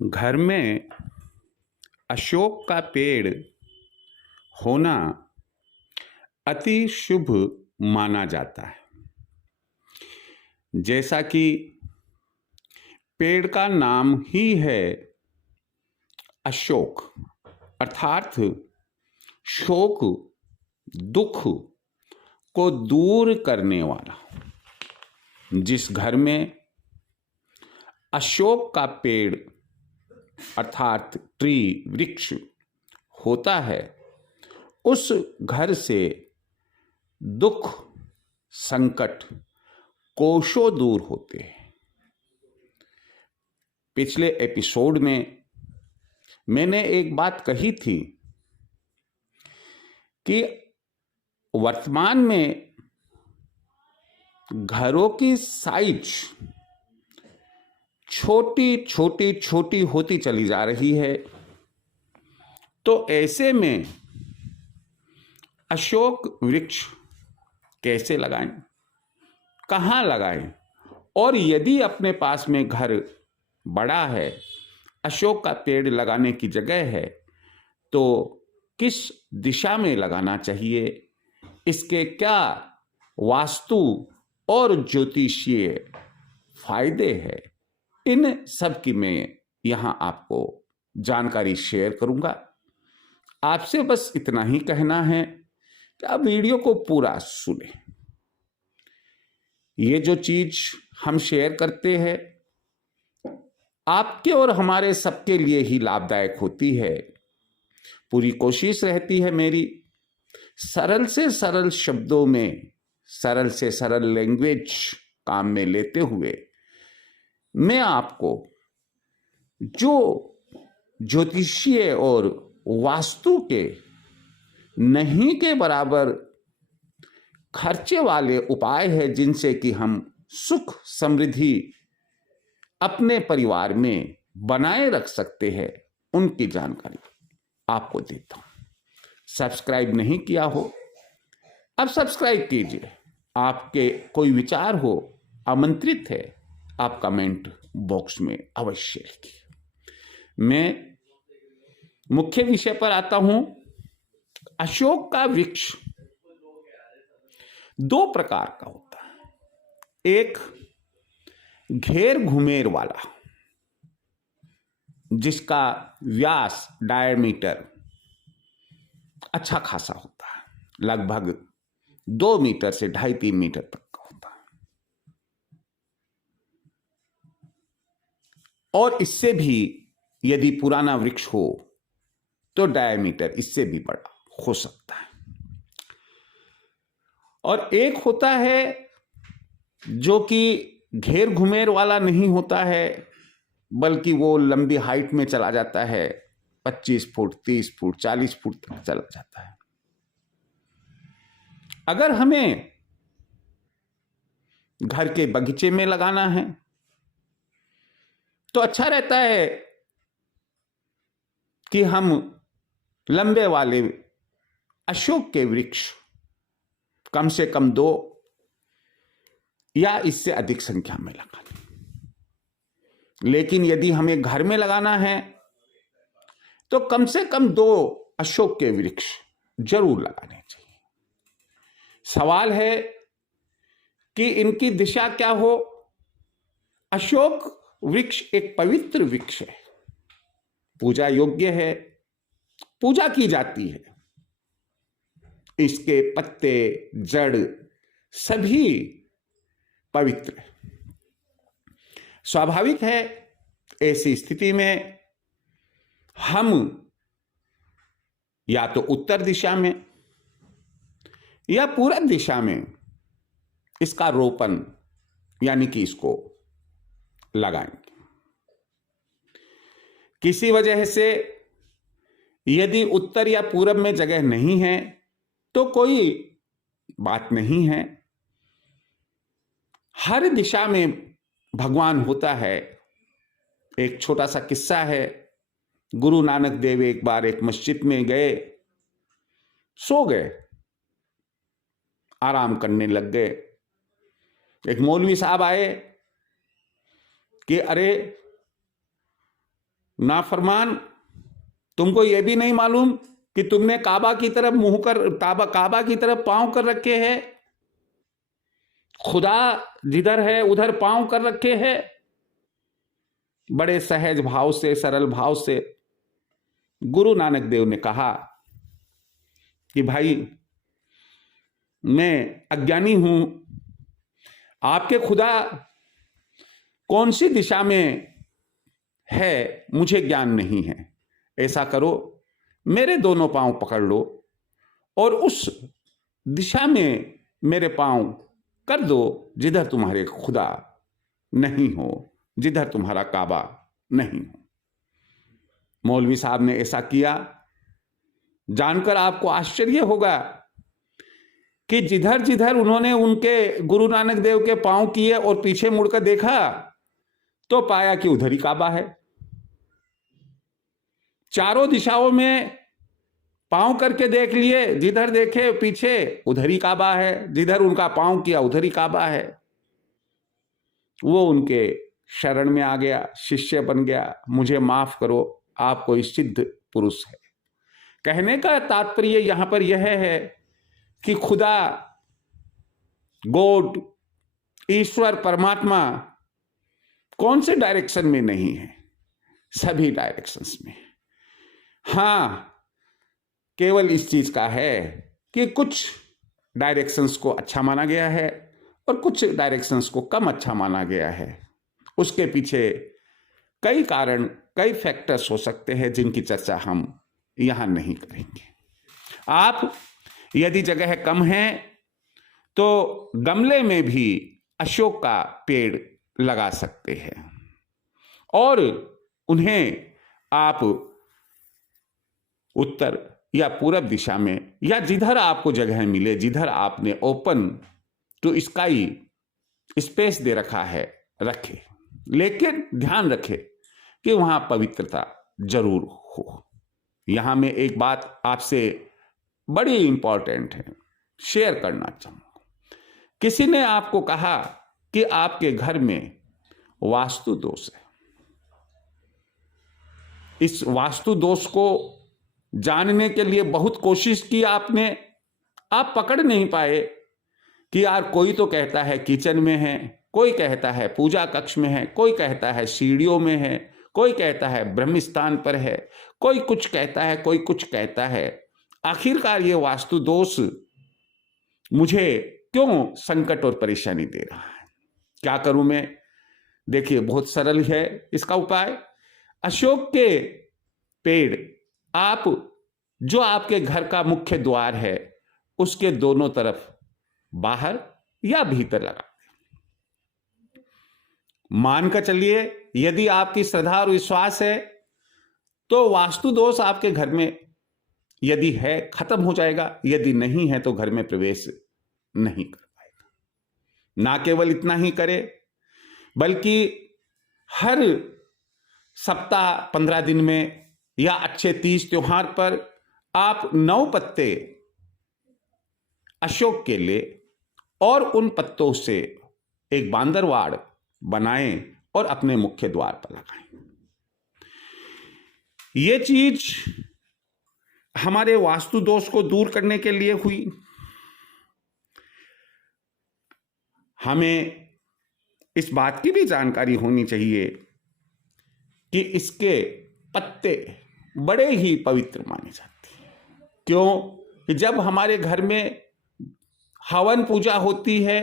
घर में अशोक का पेड़ होना अति शुभ माना जाता है। जैसा कि पेड़ का नाम ही है अशोक, अर्थात शोक दुख को दूर करने वाला। जिस घर में अशोक का पेड़ अर्थात ट्री वृक्ष होता है, उस घर से दुख संकट कोसों दूर होते हैं। पिछले एपिसोड में मैंने एक बात कही थी कि वर्तमान में घरों की साइज छोटी होती चली जा रही है। तो ऐसे में अशोक वृक्ष कैसे लगाएं, कहाँ लगाएं, और यदि अपने पास में घर बड़ा है, अशोक का पेड़ लगाने की जगह है, तो किस दिशा में लगाना चाहिए, इसके क्या वास्तु और ज्योतिषीय फायदे हैं, इन सब की मैं यहाँ आपको जानकारी शेयर करूंगा। आपसे बस इतना ही कहना है कि आप वीडियो को पूरा सुने। ये जो चीज हम शेयर करते हैं आपके और हमारे सबके लिए ही लाभदायक होती है। पूरी कोशिश रहती है मेरी सरल से सरल शब्दों में, सरल से सरल लैंग्वेज काम में लेते हुए मैं आपको जो ज्योतिषीय और वास्तु के नहीं के बराबर खर्चे वाले उपाय है, जिनसे कि हम सुख समृद्धि अपने परिवार में बनाए रख सकते हैं, उनकी जानकारी आपको देता हूं। सब्सक्राइब नहीं किया हो, अब सब्सक्राइब कीजिए। आपके कोई विचार हो, आमंत्रित है, आप कमेंट बॉक्स में अवश्य लिखिए। मैं मुख्य विषय पर आता हूं। अशोक का वृक्ष दो प्रकार का होता है। एक घेर घुमेर वाला, जिसका व्यास डायमीटर अच्छा खासा होता है, लगभग 2 मीटर से 2.5-3 मीटर तक का होता है, और इससे भी यदि पुराना वृक्ष हो तो डायमीटर इससे भी बड़ा हो सकता है। और एक होता है जो कि घेर घुमेर वाला नहीं होता है, बल्कि वो लंबी हाइट में चला जाता है, 25 फुट 30 फुट 40 फुट तक चला जाता है। अगर हमें घर के बगीचे में लगाना है तो अच्छा रहता है कि हम लंबे वाले अशोक के वृक्ष कम से कम 2 या इससे अधिक संख्या में लगा लें। लेकिन यदि हमें घर में लगाना है तो कम से कम 2 अशोक के वृक्ष जरूर लगाने चाहिए। सवाल है कि इनकी दिशा क्या हो। अशोक वृक्ष एक पवित्र वृक्ष है, पूजा योग्य है, पूजा की जाती है। इसके पत्ते जड़ सभी पवित्र है। स्वाभाविक है ऐसी स्थिति में हम या तो उत्तर दिशा में या पूरब दिशा में इसका रोपण यानी कि इसको लगाएंगे। किसी वजह से यदि उत्तर या पूरब में जगह नहीं है तो कोई बात नहीं है, हर दिशा में भगवान होता है। एक छोटा सा किस्सा है। गुरु नानक देव एक बार एक मस्जिद में गए, सो गए, आराम करने लग गए। एक मौलवी साहब आए कि अरे नाफरमान, तुमको यह भी नहीं मालूम कि तुमने काबा की तरफ मुंह कर, काबा की तरफ पांव कर रखे हैं, खुदा जिधर है उधर पांव कर रखे हैं। बड़े सहज भाव से, सरल भाव से गुरु नानक देव ने कहा कि भाई मैं अज्ञानी हूं, आपके खुदा कौन सी दिशा में है मुझे ज्ञान नहीं है। ऐसा करो, मेरे दोनों पांव पकड़ लो और उस दिशा में मेरे पांव कर दो जिधर तुम्हारे खुदा नहीं हो, जिधर तुम्हारा काबा नहीं हो। मौलवी साहब ने ऐसा किया। जानकर आपको आश्चर्य होगा कि जिधर जिधर उन्होंने उनके गुरु नानक देव के पांव किए और पीछे मुड़कर देखा तो पाया कि उधर ही काबा है। चारों दिशाओं में पांव करके देख लिए, जिधर देखे पीछे उधर ही काबा है, जिधर उनका पांव किया उधर ही काबा है। वो उनके शरण में आ गया, शिष्य बन गया। मुझे माफ करो, आप कोई सिद्ध पुरुष है। कहने का तात्पर्य यहां पर यह है कि खुदा, गॉड, ईश्वर, परमात्मा कौन से डायरेक्शन में नहीं है, सभी डायरेक्शंस में। हां, केवल इस चीज का है कि कुछ डायरेक्शंस को अच्छा माना गया है और कुछ डायरेक्शंस को कम अच्छा माना गया है। उसके पीछे कई कारण, कई फैक्टर्स हो सकते हैं जिनकी चर्चा हम यहां नहीं करेंगे। आप यदि जगह कम है तो गमले में भी अशोक का पेड़ लगा सकते हैं और उन्हें आप उत्तर या पूरब दिशा में या जिधर आपको जगह मिले, जिधर आपने ओपन टू स्काई स्पेस दे रखा है, रखे। लेकिन ध्यान रखे कि वहां पवित्रता जरूर हो। यहां मैं एक बात आपसे बड़ी इंपॉर्टेंट है, शेयर करना चाहूंगा। किसी ने आपको कहा कि आपके घर में वास्तु दोष है। इस वास्तु दोष को जानने के लिए बहुत कोशिश की आपने, आप पकड़ नहीं पाए कि यार कोई तो कहता है किचन में है, कोई कहता है पूजा कक्ष में है, कोई कहता है सीढ़ियों में है, कोई कहता है ब्रह्म स्थान पर है, कोई कुछ कहता है, कोई कुछ कहता है। आखिरकार ये वास्तु दोष मुझे क्यों संकट और परेशानी दे रहा है, क्या करूं मैं? देखिए, बहुत सरल है इसका उपाय। अशोक के पेड़ आप जो आपके घर का मुख्य द्वार है उसके दोनों तरफ बाहर या भीतर लगा दें। मान कर चलिए यदि आपकी श्रद्धा और विश्वास है तो वास्तु दोष आपके घर में यदि है खत्म हो जाएगा, यदि नहीं है तो घर में प्रवेश नहीं कर पाएगा। ना केवल इतना ही करे बल्कि हर सप्ताह 15 दिन में या अच्छे 30 त्योहार पर आप 9 पत्ते अशोक के ले और उन पत्तों से एक बांदरवाड़ बनाएं और अपने मुख्य द्वार पर लगाएं। ये चीज हमारे वास्तु दोष को दूर करने के लिए हुई। हमें इस बात की भी जानकारी होनी चाहिए कि इसके पत्ते बड़े ही पवित्र माने जाते हैं। क्यों? कि जब हमारे घर में हवन पूजा होती है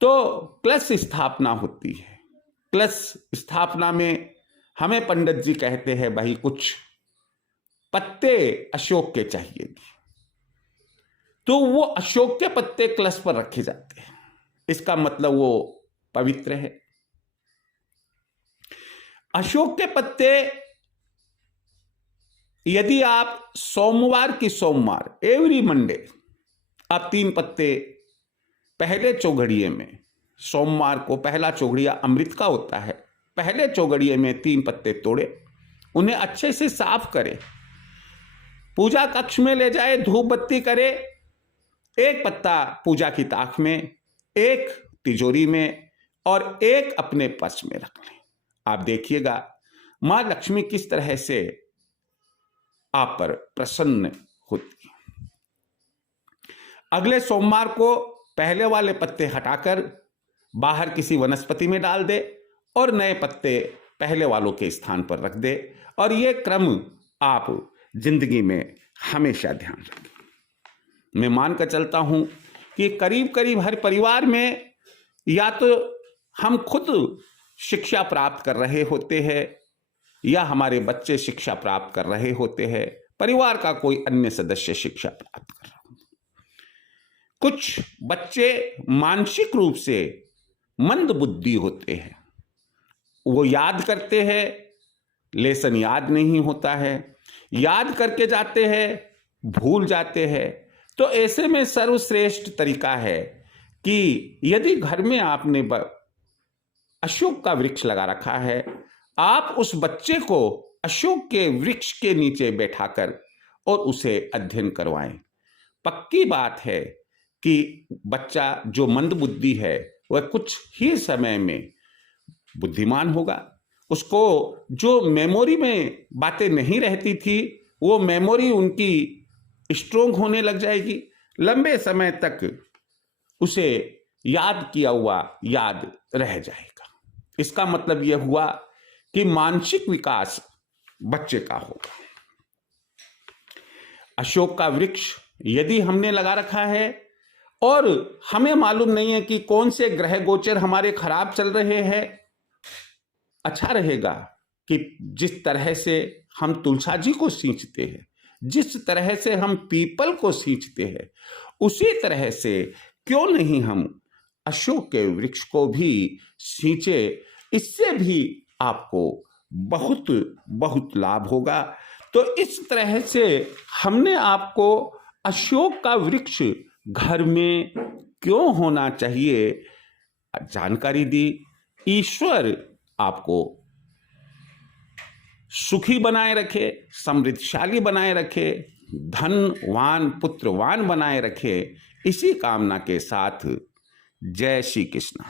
तो कलश स्थापना होती है। कलश स्थापना में हमें पंडित जी कहते हैं भाई कुछ पत्ते अशोक के चाहिए, तो वो अशोक के पत्ते कलश पर रखे जाते हैं। इसका मतलब वो पवित्र है। अशोक के पत्ते यदि आप सोमवार की सोमवार, एवरी मंडे, आप 3 पत्ते पहले चौघड़िए में, सोमवार को पहला चौघड़िया अमृत का होता है, पहले चौघड़िए में 3 पत्ते तोड़े, उन्हें अच्छे से साफ करें, पूजा कक्ष में ले जाए, धूप बत्ती करे, 1 पत्ता पूजा की ताक में, 1 तिजोरी में और 1 अपने पर्स में रख लें। आप देखिएगा मां लक्ष्मी किस तरह से आप पर प्रसन्न होती है। अगले सोमवार को पहले वाले पत्ते हटाकर बाहर किसी वनस्पति में डाल दे और नए पत्ते पहले वालों के स्थान पर रख दे, और यह क्रम आप जिंदगी में हमेशा ध्यान रखें। मैं मानकर चलता हूं कि करीब करीब हर परिवार में या तो हम खुद शिक्षा प्राप्त कर रहे होते हैं या हमारे बच्चे शिक्षा प्राप्त कर रहे होते हैं, परिवार का कोई अन्य सदस्य शिक्षा प्राप्त कर रहा हो। कुछ बच्चे मानसिक रूप से मंद बुद्धि होते हैं, वो याद करते हैं, लेसन याद नहीं होता है, याद करके जाते हैं, भूल जाते हैं। तो ऐसे में सर्वश्रेष्ठ तरीका है कि यदि घर में आपने अशोक का वृक्ष लगा रखा है, आप उस बच्चे को अशोक के वृक्ष के नीचे बैठाकर और उसे अध्ययन करवाएं। पक्की बात है कि बच्चा जो मंदबुद्धि है वह कुछ ही समय में बुद्धिमान होगा। उसको जो मेमोरी में बातें नहीं रहती थी वो मेमोरी उनकी स्ट्रोंग होने लग जाएगी, लंबे समय तक उसे याद किया हुआ याद रह जाएगा। इसका मतलब यह हुआ कि मानसिक विकास बच्चे का होगा। अशोक का वृक्ष यदि हमने लगा रखा है और हमें मालूम नहीं है कि कौन से ग्रह गोचर हमारे खराब चल रहे हैं, अच्छा रहेगा कि जिस तरह से हम तुलसा जी को सींचते हैं, जिस तरह से हम पीपल को सींचते हैं, उसी तरह से क्यों नहीं हम अशोक के वृक्ष को भी सींचे। इससे भी आपको बहुत बहुत लाभ होगा। तो इस तरह से हमने आपको अशोक का वृक्ष घर में क्यों होना चाहिए जानकारी दी। ईश्वर आपको सुखी बनाए रखे, समृद्धशाली बनाए रखे, धनवान पुत्रवान बनाए रखे, इसी कामना के साथ जय श्री कृष्ण।